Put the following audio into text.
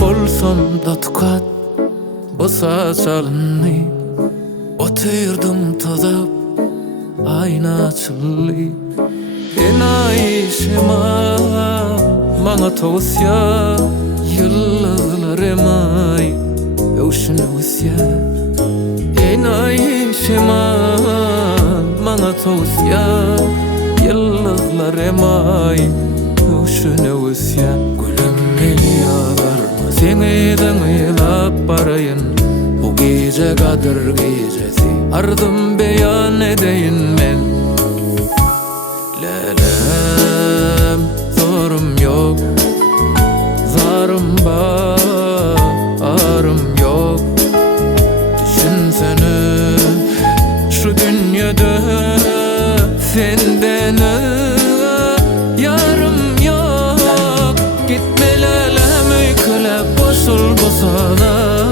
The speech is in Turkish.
Bolsam da tukat bosa çalınlı, oturdum tadap ayna açıllı. Enayişema bana tavsiye yıllar emay öşün usya. Enayişema bana tavsiye yıllar emay öşün usya. Gülüm beni ağarma, seni dağılap barayın. Bu gece Kadir gecesi, ardım beyan edeyin men. Lelem zorum yok, zarım bağrım yok. Düşünsene şu dünyada senden yarım yok. Gitme lelem, öyküle boşul boşala.